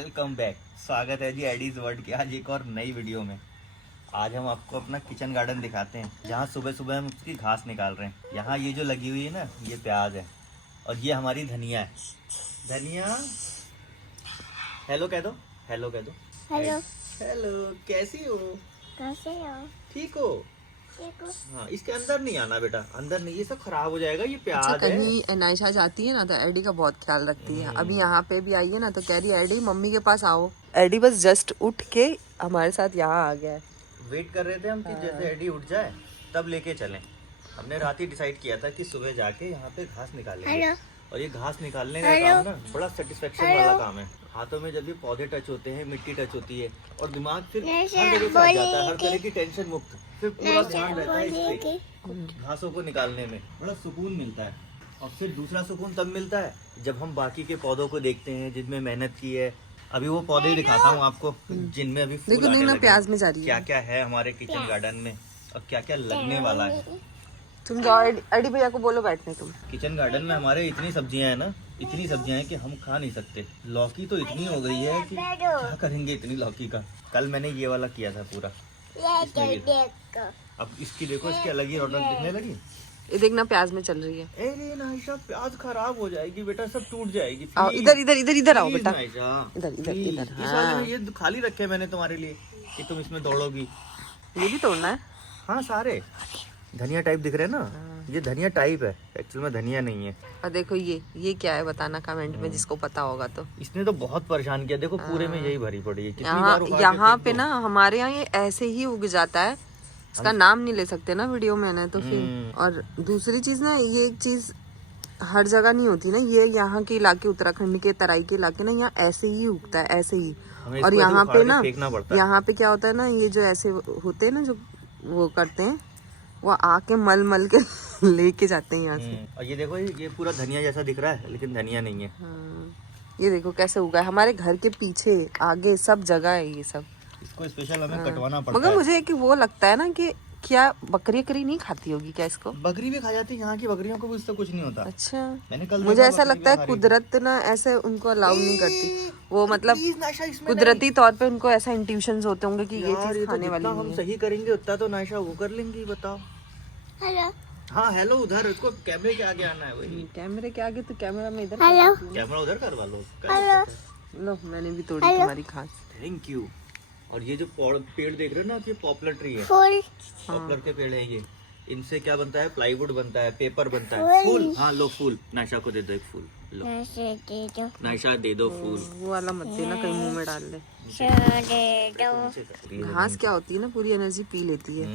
Welcome back. स्वागत है जी Aedes world के आज एक और नई वीडियो में। आज हम आपको अपना किचन गार्डन दिखाते हैं, जहाँ सुबह सुबह हम उसकी घास निकाल रहे हैं। यहाँ ये जो लगी हुई है ना, ये प्याज है और ये हमारी धनिया है। धनिया हेलो कह दो, हेलो कह दो। हेलो। हेलो, कैसी हो? कैसे हो? ठीक हो? ठीक हो? हाँ, इसके अंदर नहीं आना बेटा, अंदर नहीं, ये सब खराब हो जाएगा। ये प्याज अच्छा, है। कहीं एनाइशा जाती है ना तो एडी का बहुत ख्याल रखती है। अभी यहाँ पे भी आई है ना तो कह रही है एडी मम्मी के पास आओ। एडी बस जस्ट उठ के हमारे साथ यहाँ आ गया है। वेट कर रहे थे हम कि जैसे एडी उठ जाए तब लेके चलें। हमने रात ही डिसाइड किया था कि सुबह जाके यहाँ पे घास निकालेंगे। हेलो। और ये घास निकालने का काम ना बड़ा सेटिस्फेक्शन वाला काम है। हाथों में जब भी पौधे टच होते हैं, मिट्टी टच होती है और दिमाग फिर हर जगह से हट जाता है, हर तरह की टेंशन मुक्त, फिर पूरा ध्यान रहता है इस पे घासों को निकालने में। बड़ा सुकून मिलता है। और फिर दूसरा सुकून तब मिलता है जब हम बाकी के पौधों को देखते हैं जिनमें मेहनत की है। अभी वो पौधे दिखाता हूँ आपको जिनमें अभी फूल आने लगे। प्याज में जा रही है। क्या क्या है हमारे किचन गार्डन में और क्या क्या लगने वाला है। तुम जाओ एडी भैया को बोलो बैठने। तुम किचन गार्डन में हमारे इतनी सब्जियां हैं ना, इतनी सब्जियां हैं कि हम खा नहीं सकते। लौकी तो इतनी हो गई है कि क्या करेंगे इतनी लौकी का। कल मैंने ये वाला किया था पूरा। इसमें ये था। अब इसकी देखो, इसकी अलग ही रौनक दिखने लगी। ये देखना प्याज में चल रही है। अरे नाइशा, प्याज खराब हो जाएगी बेटा, सब टूट जाएगी। आओ इधर इधर इधर इधर आओ Please, बेटा। नाइशा, इधर इधर please। इधर। इस वाले में ये खाली रखे मैंने तुम्हारे लिए कि तुम इसमें दौड़ोगी। ये भी तोड़ना है। हाँ, सारे धनिया टाइप दिख रहे हैं ना, ये धनिया टाइप है, एक्चुअल में धनिया नहीं है। और देखो ये क्या है बताना कमेंट में, जिसको पता होगा तो। इसने तो बहुत परेशान किया। देखो पूरे में यही भरी पड़ी है। कितनी बार उखाड़ के यहाँ फेंक पे दो। ना हमारे यहाँ ये ऐसे ही उग जाता है। इसका नाम नहीं ले सकते ना वीडियो में ना, तो फिर। और दूसरी चीज ना, ये एक चीज हर जगह नहीं होती ना, ये यहाँ के इलाके उत्तराखंड के तराई के इलाके ना, यहाँ ऐसे ही उगता है, ऐसे ही। हमें और इसको यहाँ ऐसे पे उखाड़ ना, के फेंकना पड़ता है। यहाँ पे क्या होता है ना, ये जो ऐसे होते हैं ना, जो वो करते हैं, वो आके मल मल के लेके जाते हैं यहाँ से। और ये देखो, ये पूरा धनिया जैसा दिख रहा है लेकिन धनिया नहीं है। हाँ, ये देखो कैसे उगा है। हमारे घर के पीछे आगे सब जगह है ये सब। इसको स्पेशल हमें कटवाना पड़ता मगर है। मुझे कि वो लगता है ना कि क्या बकरी करी नहीं खाती होगी क्या इसको? बकरी भी खा जाती है, यहाँ की बकरियों को भी इससे कुछ नहीं होता। अच्छा, मैंने कल मुझे देखा, ऐसा बकरी लगता है भी खा रही थी। कुदरत ना ऐसे उनको अलाउ नहीं करती। वो मतलब Please, नायशा, इसमें कुदरती तौर पे उनको ऐसा इंट्यूशंस होते होंगे कि ये यार, चीज तो खाने वाली जितना हम नहीं है। सही करेंगे उतना तो नायशा वो कर लेंगी। बताओ। हेलो। हाँ हेलो, उधर उसको कैमरे के आगे आना है। वही कैमरे के आगे तो कैमरा में इधर। हेलो। कैमरा उधर करवा लो। लो मैंने भी तोड़ी तुम्हारी घास। Thank you. और ये जो पेड़ देख रहे हो ना, ये पॉपुलर ट्री है। फूल। पॉपुलर के पेड़ है ये। इनसे क्या बनता है? प्लाईवुड बनता है, पेपर बनता है। फूल, हाँ लो फूल। नायशा को दे दो एक फूल। लो कैसे दे दो? नायशा, दे दो फूल। वो वाला मत देना, कहीं मुंह में डाल ले। दे दो। घास क्या होती है ना, पूरी एनर्जी पी लेती है।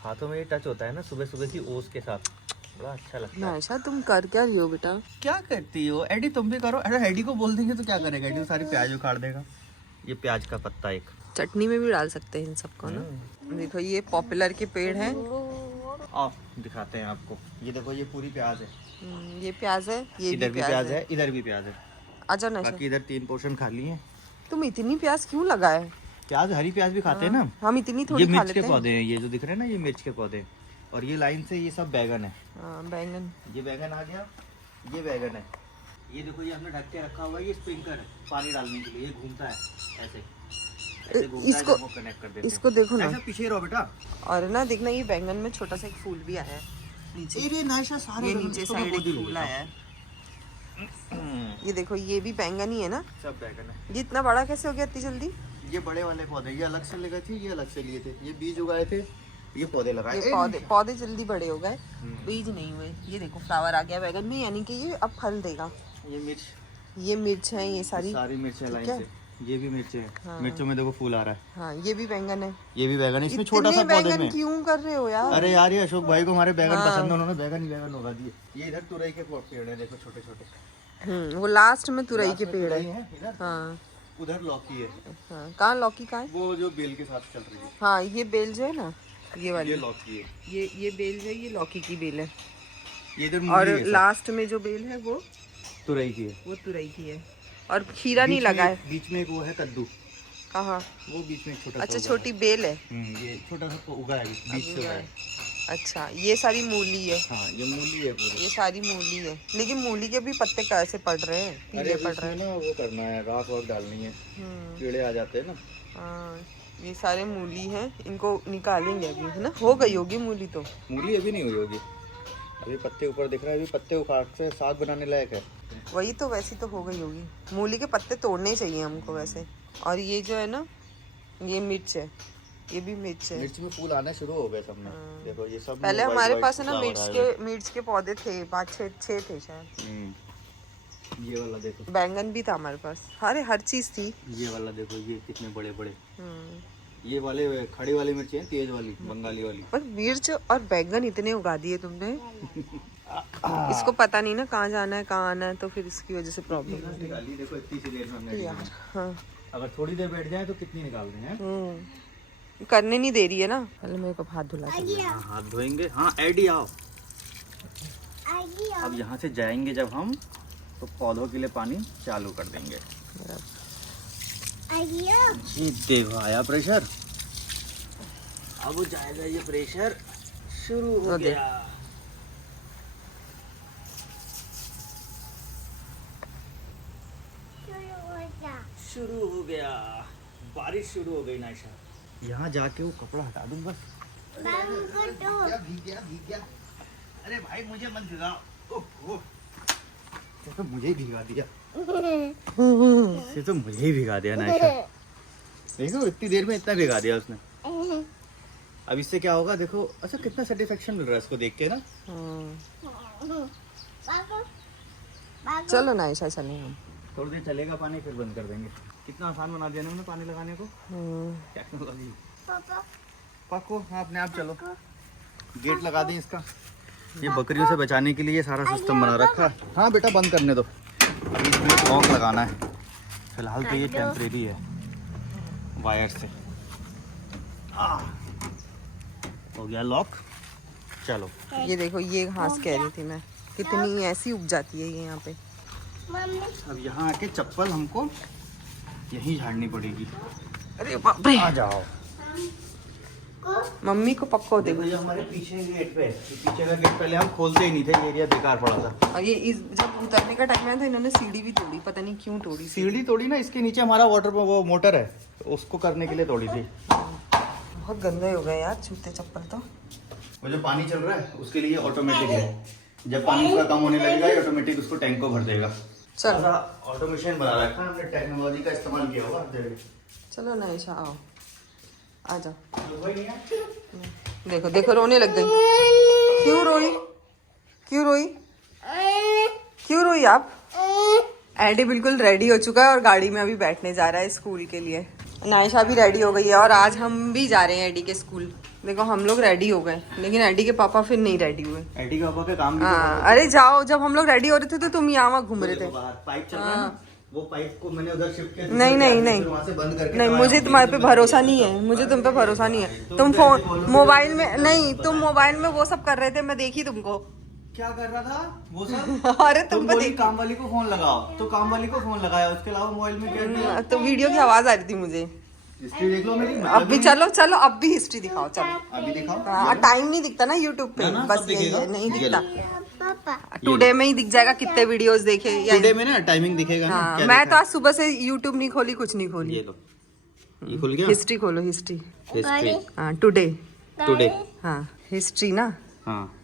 हाथों में ये टच होता है ना सुबह सुबह की ओस के साथ, बड़ा अच्छा लगता है। नायशा तुम कर क्या रही हो बेटा? क्या करती हो एडी? तुम भी करो। अरे एडी को बोल देंगे तो क्या करेगा? एडी तो सारी प्याज उखाड़ देगा। ये प्याज का पत्ता एक चटनी में भी डाल सकते हैं इन सबको ना। देखो ये पॉपुलर के पेड़ हैं। आओ दिखाते हैं आपको। ये देखो, ये पूरी प्याज है। ये प्याज है, ये इधर भी प्याज है, इधर भी प्याज है। आजा ना। बाकी इधर 3 पोर्शन खाली हैं। तुम इतनी प्याज क्यों लगाए? प्याज, हरी प्याज भी खाते हैं ना हम इतनी ये। थोड़ी खा मिर्च लेते के हैं। पौधे हैं, ये जो दिख रहे हैं ना, ये मिर्च के पौधे। और ये लाइन से ये सब बैगन है। बैंगन। ये बैगन आ गया, ये बैगन है। ये देखो, ये हमने ढक के रखा हुआ है। ये स्प्रिंकलर है पानी डालने के लिए। ये घूमता है ऐसे घूमता है, जब वो कनेक्ट कर देते हैं। इसको देखो ना। नायशा, पीछे रहो बेटा। और ना देखना, ये बैंगन में छोटा सा एक फूल भी आया है नीचे। अरे नायशा, सारे ये नीचे साइड एक फूल आया है। ये देखो, ये भी बैंगन ही है ना। सब बैगन है। ये इतना बड़ा कैसे हो गया इतनी जल्दी? ये बड़े वाले पौधे, ये अलग से लगे थे, ये अलग से लिए थे। ये बीज उगाए थे, ये पौधे लगाए। ये पौधे जल्दी बड़े हो गए, बीज नहीं हुए। ये देखो फ्लावर आ गया बैगन में, यानी कि ये अब फल देगा। ये मिर्च, ये मिर्च है, ये सारी। मिर्च है लाइन है। से। ये भी मिर्च है। हाँ। मिर्चों में देखो फूल आ रहा है। हाँ, ये भी बैंगन है। ये भी बैगन है। इसमें इतने छोटा सा पौधे बैंगन में। क्यों कर रहे हो यार? अरे यार, ये अशोक भाई को हमारे बैगन हाँ। पसंद है, उन्होंने बैगन ही बैगन उगा दिए। ये इधर तुरई के पेड़ है, देखो छोटे छोटे। वो लास्ट में तुरई के पेड़ है। इधर। हाँ उधर लौकी है। हाँ। कहाँ लौकी कहाँ है? वो जो बेल के साथ चल रही है। हाँ, ये बेल जो है ना, ये वाली। ये लौकी है। ये बेल जो है, ये लौकी की बेल है। ये इधर और मूली है सब। लास्ट में जो बेल है वो तुरई की है। वो तुरई की है। और खीरा नहीं बीच में- लगा है। बीच में एक वो है कद्दू। कहाँ? वो बीच में एक छोटा सा अच्छा, उगा छोटी बेल है। है। ये छोटा सा उगा है, बीच से उगा है। अच्छा, ये सारी मूली है। हाँ ये मूली है पूरी। ये सारी मूली है, लेकिन मूली के भी पत्ते कैसे पड़ रहे हैं, पीले पड़ रहे हैं। ना वो करना है, राख वाख डालनी है, कीड़े आ जाते हैं ना। हाँ, ये सारे मूली हैं, इनको निकालेंगे अभी, है ना। हो गई होगी मूली तो। मूली अभी नहीं हुई होगी, अभी पत्ते ऊपर दिख रहा है, अभी पत्ते उखाड़ से साग बनाने लायक है। वही तो, वैसी तो हो गई होगी। मूली के पत्ते तोड़ने ही चाहिए हमको वैसे। और ये जो है ना, ये मिर्च है, ये भी मिर्च है। मिर्च में फूल आने शुरू हो गए सब में। देखो ये सब पहले हमारे पास है ना मिर्च के पौधे थे, 5-6 थे शायद। ये वाला देखो, बैंगन भी था हमारे पास, अरे हर चीज थी। ये वाला देखो, ये कितने बड़े बड़े। ये वाले खड़ी वाली मिर्ची है, तेज वाली बंगाली वाली। पर मिर्च और बैंगन इतने उगा दिए तुमने। इसको पता नहीं ना कहाँ जाना है कहाँ आना है, तो फिर इसकी वजह से प्रॉब्लम है। निकाली देखो, इतनी सी देर में हमने यार हाँ, अगर थोड़ी देर बैठ जाए तो कितनी निकाल दें हैं। करने नहीं दे रही है ना। पहले मेरे को हाथ धुला के। हाँ, हाथ धोएंगे। हाँ एडी आओ। अब यहाँ से जाएंगे जब हम, तो पौधों के लिए पानी चालू कर देंगे। ये देखो आया प्रेशर, अब जाएगा ये प्रेशर, शुरू हो गया। शुरू हो गया, बारिश शुरू हो गई नायशा। यहाँ जाके वो कपड़ा हटा दूं बस। भीग गया। अरे भाई मुझे मत भिगाओ। ओह, तो मुझे ही भिगा दिया। इसे तो मुझे ही भिगा दिया नायशा। देखो इतनी देर में इतना भिगा दिया उसने। अब इससे क्या होगा देखो। अच्छा कितना सेटिस्फेक्शन मिल रहा है इसको देख के ना। चलो ना ऐसा चले हम। थोड़ी देर चलेगा पानी, फिर बंद कर देंगे। कितना आसान बना दिया ना उन्होंने पानी लगाने को, टेक्नोलॉजी। पको, हाँ अपने आप चलो। गेट लगा दें इसका, ये बकरियों से बचाने के लिए ये सारा सिस्टम बना रखा है। हाँ बेटा बंद करने दो, अभी इसमें लॉक लगाना है। फिलहाल तो ये टेम्परेरी है वायर से। हो गया लॉक, चलो। ये देखो, ये घास कह रही थी मैं, कितनी ऐसी उग जाती है ये यहाँ पे। अब यहाँ आके चप्पल हमको यहीं झाड़नी पड़ेगी। अरे बाप रे, आ जाओ। मम्मी को पक्को देखो। ये हमारे पीछे गेट पे, पीछे का गेट पहले हम खोलते ही नहीं थे, ये एरिया बेकार पड़ा था। और ये जब उतरने का टाइम आया था, इन्होंने सीढ़ी भी तोड़ी, पता नहीं क्यों तोड़ी। सीढ़ी तोड़ी ना, इसके नीचे हमारा वाटर वो मोटर है, उसको करने के लिए तोड़ी थी। बहुत गंदे हो गए यार जूते चप्पल तो। वो जो पानी चल रहा है उसके लिए ऑटोमेटिक है, जब पानी उसका कम होने लगेगा ये ऑटोमेटिक उसको टैंक को भर देगा। चलो ऑटोमेशन बना रखा है हमने, टेक्नोलॉजी का इस्तेमाल किया हुआ है। चलो ना ईशा आओ, आ जाओ। वही नहीं है? देखो देखो रोने लग गई। क्यों रोई, क्यों रोई, क्यों रोई आप? एडी बिल्कुल रेडी हो चुका है और गाड़ी में अभी बैठने जा रहा है स्कूल के लिए। नायशा भी रेडी हो गई है और आज हम भी जा रहे हैं एडी के स्कूल। देखो हम लोग रेडी हो गए, लेकिन एडी के पापा फिर नहीं रेडी हुए। एडी के पापा के काम भी हाँ, अरे जाओ, जब हम लोग रेडी हो रहे थे तो तुम यहाँ घूम रहे थे। पाइप चल रहा है ना, वो पाइप को मैंने उधर शिफ्ट किया। नहीं नहीं नहीं, वहाँ से बंद करके नहीं मुझे तुम्हारे पे भरोसा नहीं है, मुझे तुम पे भरोसा नहीं है। तुम फोन मोबाइल में नहीं, तुम मोबाइल में वो सब कर रहे थे, मैं देखी तुमको। क्या कर रहा था वो सब? अरे तुम बोली काम वाली को फोन लगाओ, तो काम वाली को फोन लगाया, उसके अलावा मोबाइल में क्या किया? तो वीडियो की आवाज आ रही थी मुझे। हिस्ट्री देख लो मेरी। अब भी चलो चलो, अब भी हिस्ट्री दिखाओ, चलो अभी दिखाओ। हाँ, टाइम नहीं दिखता ना यूट्यूब पे, ना, बस सब यही दिखेगा। है, नहीं ये दिखता। टुडे में ही दिख जाएगा कितने वीडियोस देखे या। टुडे में ना टाइमिंग दिखेगा ना। हाँ, क्या मैं दिखा तो आज सुबह से यूट्यूब नहीं खोली, कुछ नहीं खोली। ये लो, ये खुल गया। हिस्ट्री खोलो, हिस्ट्री। हिस्ट्री हाँ टुडे, टुडे। हाँ हिस्ट्री ना, हाँ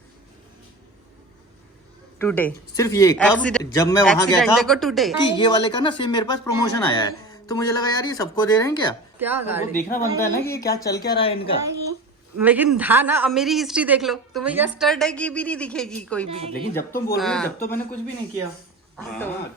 टुडे। सिर्फ ये कब, जब मैं वहाँ गया था देखो टुडे कि ये वाले का ना सेम मेरे पास प्रमोशन आया है, तो मुझे लगा यार ये सबको दे रहे हैं क्या। क्या तो वो देखना बनता है ना कि ये क्या चल क्या रहा है इनका। लेकिन हाँ ना, अब मेरी हिस्ट्री देख लो, तुम्हें यस्टरडे की भी नहीं दिखेगी कोई भी। लेकिन जब तुम बोल रही हो, जब तो मैंने कुछ भी नहीं किया।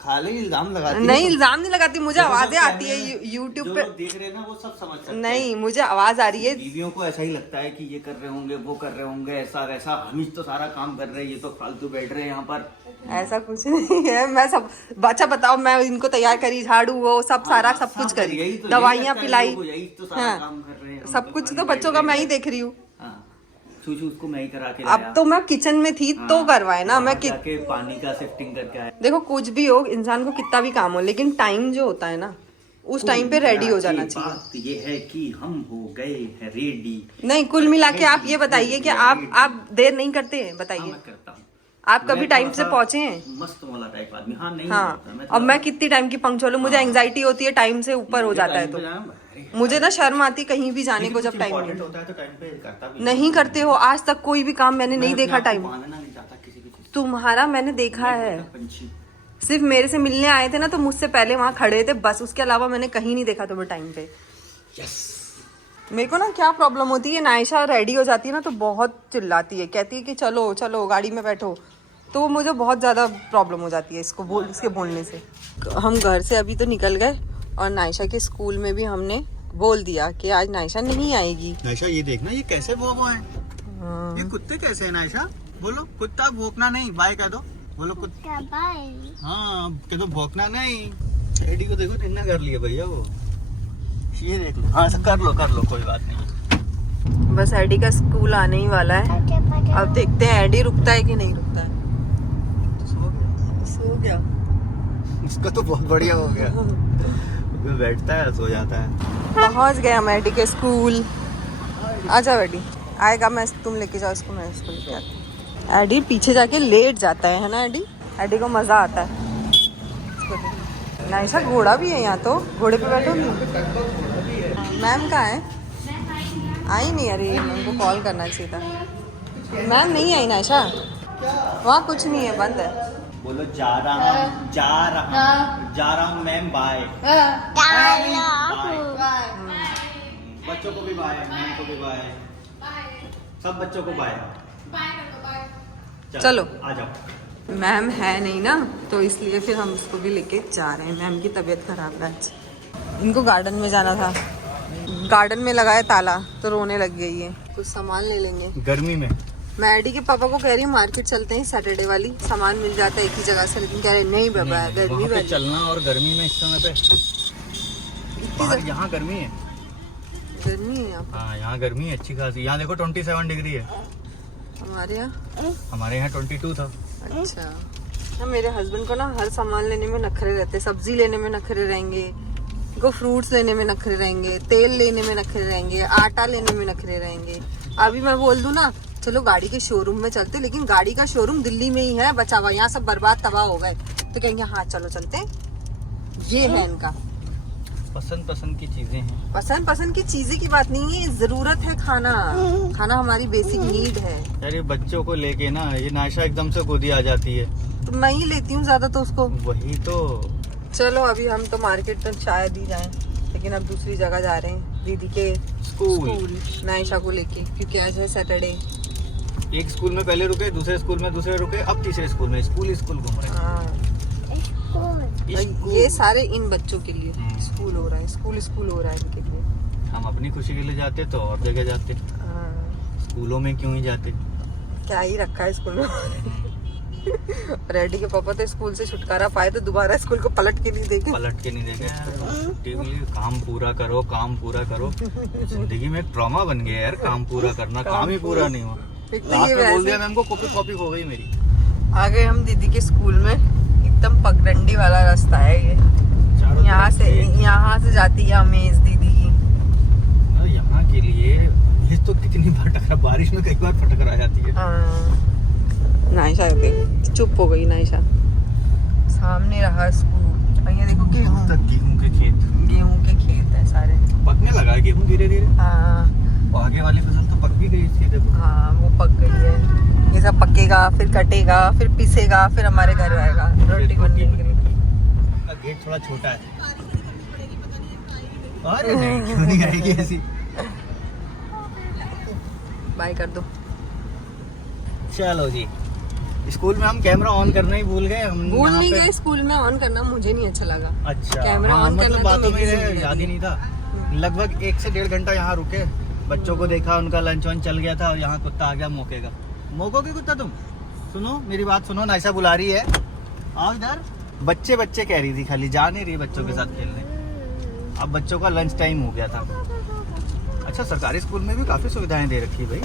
खाली इल्जाम लगाती नहीं, इल्जाम नहीं लगाती, मुझे आवाजें आती है यूट्यूब जो पे। लोग देख रहे हैं ना वो सब समझ सकते हैं। नहीं, मुझे आवाज आ रही है। बीवियों को ऐसा ही लगता है कि ये कर रहे होंगे, वो कर रहे होंगे, ऐसा वैसा, हम तो सारा काम कर रहे हैं, ये तो फालतू बैठ रहे हैं यहाँ पर। ऐसा कुछ नहीं है, मैं सब। अच्छा बताओ, मैं इनको तैयार करी, झाड़ू वो सब सारा सब कुछ करी, दवाइयाँ पिलाई, यही तो सारा काम कर रहे हैं। सब कुछ तो बच्चों का मैं ही देख रही हूँ। छू उसको मैं ही करा के अब तो मैं किचन में थी तो करवाए ना, मैं जाके पानी का शिफ्टिंग करके आया। देखो कुछ भी हो, इंसान को कितना भी काम हो, लेकिन टाइम जो होता है ना, उस टाइम पे रेडी हो जाना चाहिए। बात ये है कि हम हो गए हैं रेडी। नहीं, कुल मिला के आप ये बताइए कि आप देर नहीं करते हैं, बताइए। मैं करता हूँ। आप कभी टाइम से पहुंचे हैं? मस्त वाला टाइप आदमी। हाँ नहीं हाँ, होता, मैं अब मैं कितनी टाइम की पंक्चुअल हूँ, मुझे एंजाइटी होती है टाइम से ऊपर हो जाता है तो मुझे ना शर्म आती कहीं भी जाने को जब टाइम होता है तो टाइम पे करता भी नहीं करते हो। आज तक कोई भी काम मैंने नहीं देखा टाइम। मानना नहीं चाहता किसी भी चीज। तुम्हारा मैंने देखा है, पंछी सिर्फ मेरे से मिलने आए थे ना तो मुझसे पहले वहां खड़े थे बस, उसके अलावा मैंने कहीं नहीं देखा तुम्हें टाइम पे। मेरे को ना क्या प्रॉब्लम होती है, नायशा रेडी हो जाती है ना तो बहुत चिल्लाती है, कहती है कि चलो चलो गाड़ी में बैठो, तो वो मुझे बहुत ज़्यादा प्रॉब्लम हो जाती है इसके बोलने से। हम घर से अभी तो निकल गए और नायशा के स्कूल में भी हमने बोल दिया कि आज नायशा नहीं आएगी। नायशा ये देखना ये कैसे भौंको है। हाँ। ये कुत्ते कैसे है नायशा? बोलो कुत्ता भौंकना नहीं, बाय कह दो। बोलो कुत्ता बाय। हाँ कह दो भौंकना नहीं। एडी को देखो कितना कर लिया भैया वो। ये देख लो। हाँ कर लो कोई बात नहीं। बस एडी का स्कूल आने ही वाला है, अब देखते हैं एडी रुकता है कि नहीं रुकता है। सो गया उसका तो बहुत बढ़िया हो गया। वो बैठता है सो जाता है। पहुंच गए हम एडी के स्कूल। आजा एडी, आएगा मैं तुम लेके जाओ इसको, मैं उसको लेके आती हूँ। एडी पीछे जाके लेट जाता है ना एडी, एडी को मजा आता है। नायशा घोड़ा भी है यहाँ, तो घोड़े पे बैठोगी? मैम कहाँ है? आई नहीं? अरे मैम को कॉल करना चाहिए था। मैम नहीं आई नायशा, वहाँ कुछ नहीं है, बंद है। बोलो जा रहा हूँ मैम बाय। बच्चों को भी बाय, मैम को भी बाय, सब बच्चों को बाय। चलो आ जाओ। मैम है नहीं ना तो इसलिए फिर हम उसको भी लेके जा रहे हैं। मैम की तबीयत खराब है आज। इनको गार्डन में जाना था, गार्डन में लगाया ताला तो रोने लग गई है। कुछ सामान ले लेंगे गर्मी में। मैं एडी के पापा को कह रही हूँ मार्केट चलते हैं सैटरडे वाली, सामान मिल जाता है एक ही जगह से, लेकिन कह रहे नहीं बाबा गर्मी पे चलना और गर्मी में इस समय पे यहाँ गर्मी है। गर्मी है यहाँ? हाँ यहाँ गर्मी है अच्छी खासी। यहाँ देखो 27 डिग्री है। हमारे यहाँ 22 था। अच्छा ना, मेरे हस्बैंड को ना हर सामान लेने में नखरे रहते, सब्जी लेने में नखरे रहेंगे, को फ्रूट्स लेने में नखरे रहेंगे, तेल लेने में नखरे रहेंगे, आटा लेने में नखरे रहेंगे। अभी मैं बोल दूं ना चलो गाड़ी के शोरूम में चलते, लेकिन गाड़ी का शोरूम दिल्ली में ही है बचा हुआ, यहाँ सब बर्बाद तबाह हो गए, तो कहेंगे हाँ चलो चलते। ये है इनका पसंद की चीजें हैं। पसंद की चीजें की बात नहीं है, जरूरत है खाना, खाना हमारी बेसिक नीड है। अरे बच्चों को लेके ना ये नायशा एकदम से गोदी आ जाती है, तो मैं ही लेती हूँ ज्यादा तो उसको। वही तो। चलो अभी हम तो मार्केट तक शायद ही जाएं, लेकिन अब दूसरी जगह जा रहे हैं दीदी के स्कूल नायशा को लेके, क्योंकि आज है सैटरडे। एक स्कूल में पहले रुके, दूसरे स्कूल में दूसरे रुके, अब तीसरे स्कूल में स्कूल घूम रहे हैं। ये सारे इन बच्चों के लिए स्कूल हो रहा है, स्कूल हो रहा है इनके लिए। हम अपनी खुशी के लिए जाते तो और जगह जाते, स्कूलों में क्यों ही जाते। क्या ही रखा है स्कूल में। रेडी के पापा तो स्कूल से छुटकारा पाए तो दोबारा स्कूल को पलट के नहीं देखे। छुट्टी के लिए काम पूरा करो। जिंदगी में एक ट्रॉमा बन गया यार, काम पूरा करना, काम ही पूरा नहीं हुआ। लास्ट में बोल दिया मैम को, कॉपी हो गई मेरी। आ गए हम दीदी के स्कूल में, एकदम पगडंडी वाला रास्ता है ये, यहाँ से जाती है अमेज दीदी की। यहाँ के लिए तो कितनी बार टकरा, बारिश में कई बार फटकरा जाती है। नायशा चुप हो गई नायशा। सामने रहा स्कूल, और ये देखो गेहूं के खेत है सारे। पकने लगा है गेहूं धीरे धीरे। हाँ आगे वाली फसल तो पक भी गई थी देखो। हाँ वो पक गई है, ये सब पकेगा फिर कटेगा फिर पीसेगा फिर हमारे घर आएगा रोटी बनने के लिए। गेट थोड़ा छोटा है। अरे नहीं क्यों नहीं आएगी ऐसी। बाय कर दो। चलो जी, स्कूल में हम कैमरा ऑन करना ही भूल गए। भूल नहीं गए, स्कूल में ऑन करना मुझे नहीं अच्छा लगा। अच्छा कैमरा ऑन करना मतलब बातों तो में याद ही नहीं था। लगभग 1 से 1.5 घंटा यहाँ रुके, बच्चों को देखा, उनका लंच वन चल गया था, और यहाँ कुत्ता आ गया मोकेगा। मोकोगे कुत्ता तुम? सुनो मेरी बात सुनो, नायशा बुला रही है, आओ इधर। बच्चे कह रही थी, खाली जा नहीं रही बच्चों के साथ खेलने। अब बच्चों का लंच टाइम हो गया था। अच्छा सरकारी स्कूल में भी काफी सुविधाएं दे रखी है भाई,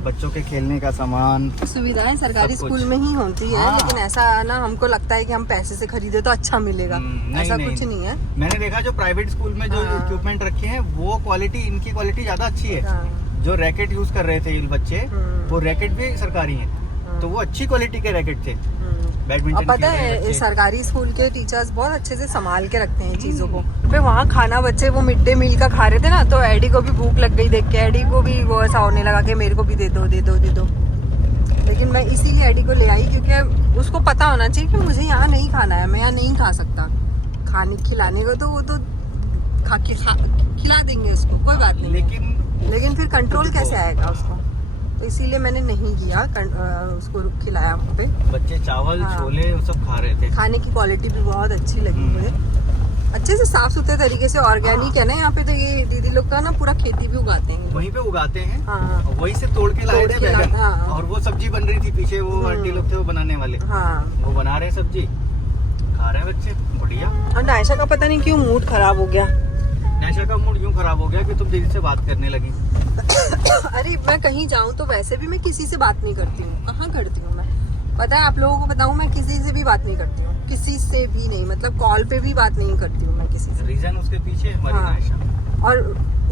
बच्चों के खेलने का सामान, सुविधाएं सरकारी सब कुछ। स्कूल में ही होती है। हाँ। लेकिन ऐसा ना हमको लगता है कि हम पैसे से खरीदे तो अच्छा मिलेगा, ऐसा कुछ नहीं है। मैंने देखा जो प्राइवेट स्कूल में जो हाँ। इक्विपमेंट रखे हैं वो क्वालिटी, इनकी क्वालिटी ज्यादा अच्छी है। हाँ। जो रैकेट यूज कर रहे थे इन बच्चे, वो रैकेट भी सरकारी हैं, हाँ। तो वो अच्छी क्वालिटी के रैकेट थे। अब बैडमिंटन पता खेल रहे हैं है बच्चे। सरकारी स्कूल के टीचर्स बहुत अच्छे से संभाल के रखते हैं चीजों को। फिर वहाँ खाना बच्चे वो मिड डे मील का खा रहे थे ना, तो एडी को भी भूख लग गई देख के। एडी को भी वो ऐसा होने लगा कि मेरे को भी दे दो दे दो दे दो। लेकिन मैं इसीलिए एडी को ले आई क्योंकि उसको पता होना चाहिए कि मुझे यहाँ नहीं खाना है, मैं यहाँ नहीं खा सकता। खिलाने को तो वो तो खिला देंगे उसको, कोई बात नहीं। लेकिन फिर कंट्रोल कैसे आएगा उसको, तो इसीलिए मैंने नहीं किया, उसको खिलाया वहाँ पे। बच्चे चावल, हाँ। छोले वो सब खा रहे थे। खाने की क्वालिटी भी बहुत अच्छी लगी मुझे, अच्छे से साफ सुथरे तरीके से। ऑर्गेनिक है ना यहाँ पे, तो ये दीदी लोग का ना पूरा खेती भी उगाते हैं। वहीं पे उगाते हैं। हाँ। और वहीं से तोड़ के लाए थे बैगन। हाँ। और वो सब्जी बन रही थी पीछे, वो आंटी लोग थे वो बनाने वाले, हाँ। वो बना रहे हैं सब्जी, खा रहे हैं बच्चे, बढ़िया। और नायशा का पता नहीं क्यों मूड खराब हो गया। नैशा का मूड यूं खराब हो गया कि तुम दीदी से बात करने लगी। अरे मैं कहीं जाऊँ तो वैसे भी मैं किसी से बात नहीं करती हूँ, कहाँ करती हूँ मैं, पता है आप लोगों को बताऊँ, मैं किसी से भी बात नहीं करती हूँ, किसी से भी नहीं, मतलब कॉल पे भी बात नहीं करती हूँ मैं किसी से। रीजन उसके पीछे हमारी हाँ। नैशा। और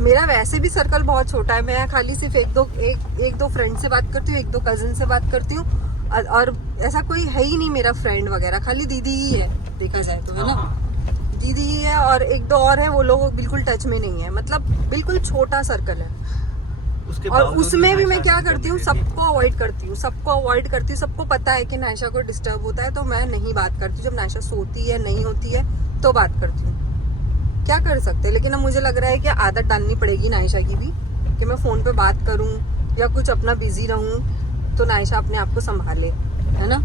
मेरा वैसे भी सर्कल बहुत छोटा है, मैं खाली सिर्फ एक दो फ्रेंड से बात करती हूँ, एक दो कजिन से बात करती हूँ, और ऐसा कोई है ही नहीं मेरा फ्रेंड वगैरह, खाली दीदी ही है देखा जाए तो, है ना। हाँ। दीदी ही है और एक दो और है, वो लोग बिल्कुल टच में नहीं है, मतलब बिल्कुल छोटा सर्कल है। उसके और बावजूद उसमें भी मैं नैशा क्या नहीं करती हूँ, देती। सबको अवॉइड करती हूँ, सबको पता है कि नायशा को डिस्टर्ब होता है, तो मैं नहीं बात करती। जब नायशा सोती है नहीं होती है तो बात करती हूँ, क्या कर सकते हैं। लेकिन अब मुझे लग रहा है कि आदत डालनी पड़ेगी नायशा की भी, कि मैं फोन पे बात करूँ या कुछ अपना बिजी रहूँ, तो नायशा अपने आप को संभाले, है ना।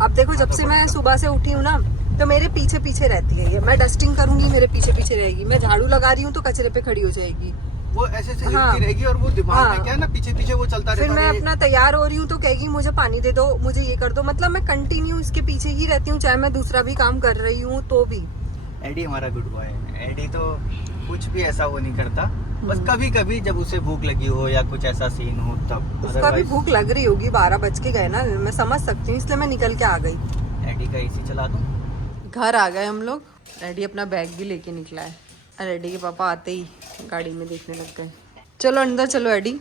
अब देखो जब से मैं सुबह से उठी हूँ ना, तो मेरे पीछे पीछे रहती है ये। मैं डस्टिंग करूंगी मेरे पीछे पीछे रहेगी, मैं झाड़ू लगा रही हूँ तो कचरे पे खड़ी हो जाएगी, वो ऐसे हाँ। हिलती रहेगी और वो दिमाग हाँ। में क्या है ना, पीछे पीछे वो चलता फिर रहता मैं है। अपना तैयार हो रही हूँ तो कहेगी मुझे पानी दे दो, मुझे ये कर दो, मतलब मैं कंटिन्यू इसके पीछे ही रहती हूँ, चाहे मैं दूसरा भी काम कर रही हूँ तो भी। एडी हमारा गुड बॉय है। एडी तो कुछ भी ऐसा वो नहीं करता, बस कभी कभी जब उसे भूख लगी हो या कुछ ऐसा सीन हो तब। उसका भी भूख लग रही होगी, 12 बज के गए ना, मैं समझ सकती हूँ, इसलिए मैं निकल के आ गई। एडी का एसी चला दूं। घर आ गए हम लोग, एडी अपना बैग भी लेके निकला है, और एडी के पापा आते ही गाड़ी में देखने लग गए। चलो अंदर चलो एडी।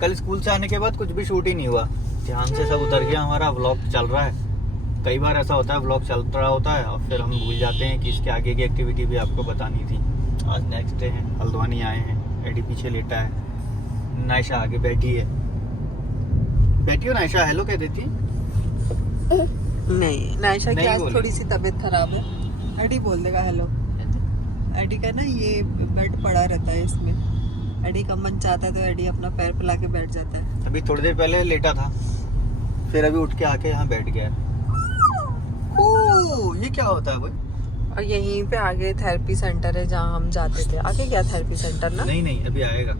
कल स्कूल से आने के बाद कुछ भी शूट ही नहीं हुआ, ध्यान से सब उतर गया हमारा, व्लॉग चल रहा है। कई बार ऐसा होता है व्लॉग चल रहा होता है और फिर हम भूल जाते हैं कि इसके आगे की एक्टिविटी भी आपको बतानी थी। आज नेक्स्ट डे है, हल्द्वानी आए हैं, एडी पीछे लेटा है, नायशा आगे बैठी है। बैठी हो नायशा, हेलो कह देती। नहीं, नायशा की नहीं आज बोली। थोड़ी सी तबीयत खराब है, एडी बोल देगा हेलो। एडी का ना ये बेड पड़ा रहता है इसमें, एडी का मन चाहता है तो एडी अपना पैर फैला के बैठ जाता है। अभी थोड़ी देर पहले लेटा था, फिर अभी उठ के आके यहाँ बैठ गया। ओह, ये क्या होता है भाई? और यहीं पे आगे थेरेपी सेंटर है जहाँ हम जाते थे। आके गया थेरेपी सेंटर ना? नहीं अभी आएगा।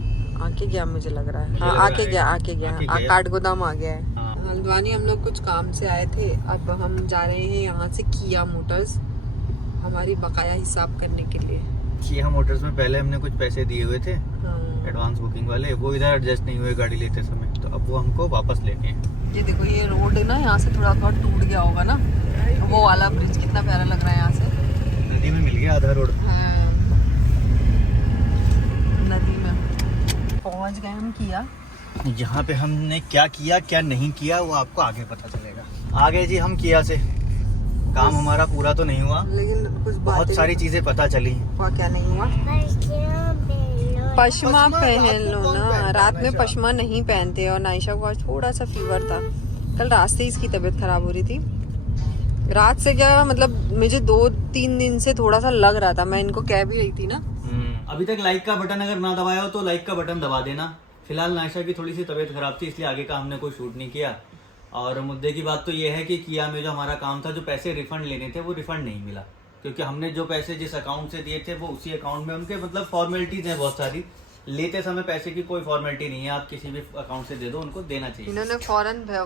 आके गया मुझे लग रहा है, मुझे हाँ लग रहा आके है। गया आके गया। काठगोदाम आ गया है। हाँ। हल्द्वानी हम लोग कुछ काम से आए थे, अब हम जा रहे हैं यहाँ से किया मोटर्स हमारी बकाया हिसाब करने के लिए। किया मोटर्स में पहले हमने कुछ पैसे दिए हुए थे हाँ। एडवांस बुकिंग वाले, वो इधर एडजस्ट नहीं हुए गाड़ी लेते समय, तो अब वो हमको वापस लेके हैं। ये देखो ये रोड है ना, यहाँ से थोड़ा बहुत टूट गया होगा ना, वो वाला ब्रिज कितना प्यारा लग रहा है यहाँ से। नदी में मिल गया आधा रोड। हाँ, नदी में पहुँच गए हम किया। यहाँ पे हमने क्या किया क्या नहीं किया वो आपको आगे पता चलेगा। आगे जी हम किया से, काम हमारा पूरा तो नहीं हुआ, लेकिन कुछ बहुत बातें सारी चीजें पता चली। हुआ, क्या नहीं हुआ। पश्मा पहन लो ना, रात में पश्मा नहीं पहनते। और नायशा को आज थोड़ा सा फीवर था, कल रात से इसकी तबीयत खराब हो रही थी। रात से क्या मतलब मुझे 2-3 दिन से थोड़ा सा लग रहा था, मैं इनको कह भी रही थी ना। अभी तक लाइक का बटन अगर ना दबाया हो तो लाइक का बटन दबा देना। फिलहाल नायशा की थोड़ी सी तबीयत खराब थी, इसलिए आगे का हमने कोई शूट नहीं किया। और मुद्दे की बात तो ये है कि किया में जो हमारा काम था, जो पैसे रिफंड लेने थे वो रिफंड नहीं मिला, क्योंकि हमने जो पैसे जिस अकाउंट से दिए थे वो उसी अकाउंट में, उनके मतलब फॉर्मेलिटीज हैं बहुत सारी। लेते समय पैसे की कोई फॉर्मेलिटी नहीं है, आप किसी भी अकाउंट से दे दो, उनको देना चाहिए। इन्होंने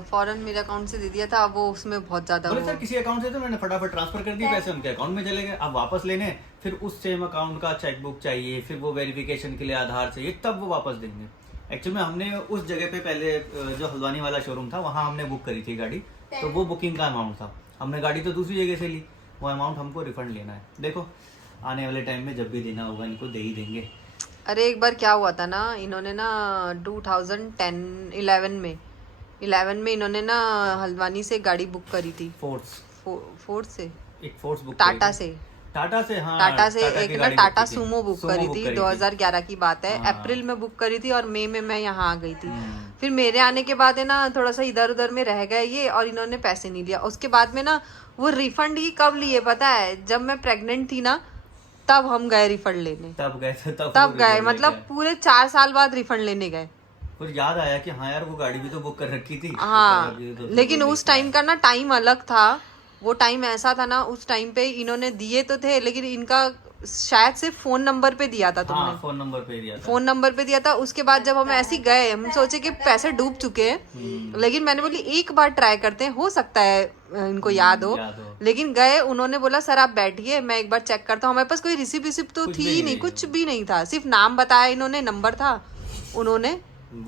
फौरन मेरे अकाउंट से दे दिया था, अब वो उसमें बहुत ज्यादा बोले सर किसी अकाउंट से, तो मैंने फटाफट ट्रांसफर कर दिए, पैसे उनके अकाउंट में चले गए। अब वापस लेने, फिर उस सेम अकाउंट का चेकबुक चाहिए, फिर वो वेरिफिकेशन के लिए आधार चाहिए, तब वो वापस देंगे। एक्चुअली में हमने उस जगह पे पहले जो हल्द्वानी वाला शोरूम था वहाँ हमने बुक करी थी गाड़ी, तो वो बुकिंग का अमाउंट था। हमने गाड़ी तो दूसरी जगह से ली, वो अमाउंट हमको रिफंड लेना है। देखो आने वाले टाइम में जब भी देना होगा इनको दे ही देंगे। अरे एक बार क्या हुआ था ना, इन्होंने ना 2011 में इन्होंने ना हल्द्वानी से गाड़ी बुक करी थी। फोर्स से एक फोर्स बुक टाटा से टाटा से हाँ टाटा से टाटा एक की ना गाड़ी टाटा बुक की थी। सूमो बुक सूमो करी बुक थी, करी थी। 2011 की बात है। हाँ। अप्रैल में बुक करी थी और मई में मैं यहाँ आ गई थी। फिर मेरे आने के बाद है ना थोड़ा सा इधर उधर में रह गए ये, और इन्होंने पैसे नहीं लिया। उसके बाद में ना वो रिफंड ही कब लिए पता है, जब मैं प्रेग्नेंट थी ना तब हम गए रिफंड लेने। तब गए थे तब गए मतलब पूरे 4 साल बाद रिफंड लेने गए। फिर याद आया कि हाँ यार वो गाड़ी भी तो बुक कर रखी थी। हाँ तो लेकिन उस टाइम का ना टाइम अलग था। वो टाइम ऐसा था ना, उस टाइम पे इन्होंने दिए तो थे लेकिन इनका शायद सिर्फ फोन नंबर पे दिया था तुमने। हाँ, फोन नंबर पे दिया था। फोन नंबर पे दिया था। उसके बाद जब हम ऐसे ही गए, हम सोचे कि पैसे डूब चुके हैं, लेकिन मैंने बोली एक बार ट्राई करते हैं, हो सकता है इनको याद हो। लेकिन गए, उन्होंने बोला सर आप बैठिए मैं एक बार चेक करता हूँ। हमारे पास कोई रिसिप्ट तो थी ही नहीं, कुछ भी नहीं था, सिर्फ नाम बताया इन्होंने, नंबर था। उन्होंने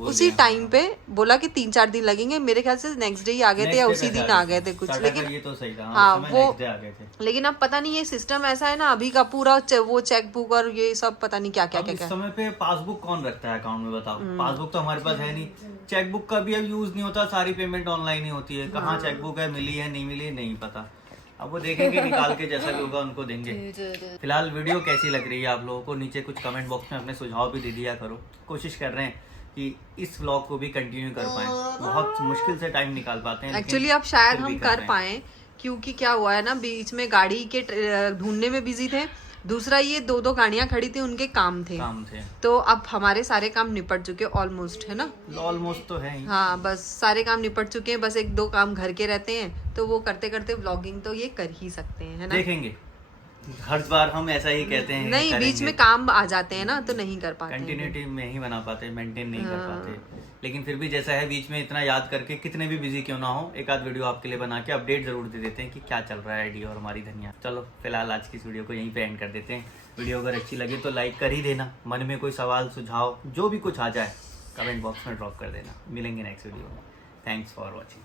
उसी टाइम पे बोला कि 3-4 दिन लगेंगे। मेरे ख्याल से नेक्स्ट डे ही आ गए थे या उसी दिन आ गए थे कुछ, लेकिन ये तो सही था। हाँ वो आ गए थे। लेकिन अब पता नहीं ये सिस्टम ऐसा है ना अभी का पूरा वो चेकबुक और ये सब पता नहीं क्या क्या क्या इस क्या। समय पे पासबुक कौन रखता है अकाउंट में बताओ। पासबुक तो हमारे पास है नहीं, चेकबुक का भी अब यूज नहीं होता, सारी पेमेंट ऑनलाइन ही होती है। कहाँ चेकबुक है, मिली है नहीं मिली नहीं पता। अब वो देखेंगे निकाल के, जैसा भी होगा उनको देंगे। फिलहाल वीडियो कैसी लग रही है आप लोगों को नीचे कुछ कमेंट बॉक्स में अपने सुझाव भी दे दिया करो। कोशिश कर रहे हैं कि इस व्लॉग को भी कंटिन्यू कर पाएं, बहुत मुश्किल से टाइम निकाल पाते हैं। एक्चुअली अब शायद हम कर पाए, क्योंकि क्या हुआ है ना बीच में गाड़ी के ढूंढने में बिजी थे, दूसरा ये 2 गाड़ियां खड़ी थी, उनके काम थे। तो अब हमारे सारे काम निपट चुके ऑलमोस्ट, है ना? ऑलमोस्ट तो है ही। हाँ बस सारे काम निपट चुके हैं, बस 1-2 काम घर के रहते हैं, तो वो करते करते व्लॉगिंग तो ये कर ही सकते हैं, है ना? देखेंगे, हर बार हम ऐसा ही कहते हैं। नहीं बीच में काम आ जाते हैं ना तो नहीं कर पाते, कंटिन्यूटी में ही बना पाते, मेंटेन नहीं कर पाते। लेकिन फिर भी जैसा है बीच में इतना याद करके, कितने भी बिजी क्यों ना हो, एक आध वीडियो आपके लिए बना के अपडेट जरूर दे देते हैं कि क्या चल रहा है आईडी और हमारी धनिया। चलो फिलहाल आज की इस वीडियो को यहीं पे एंड कर देते हैं। वीडियो अगर अच्छी लगे तो लाइक कर ही देना, मन में कोई सवाल सुझाव जो भी कुछ आ जाए कमेंट बॉक्स में ड्रॉप कर देना। मिलेंगे नेक्स्ट वीडियो में। Thanks for watching.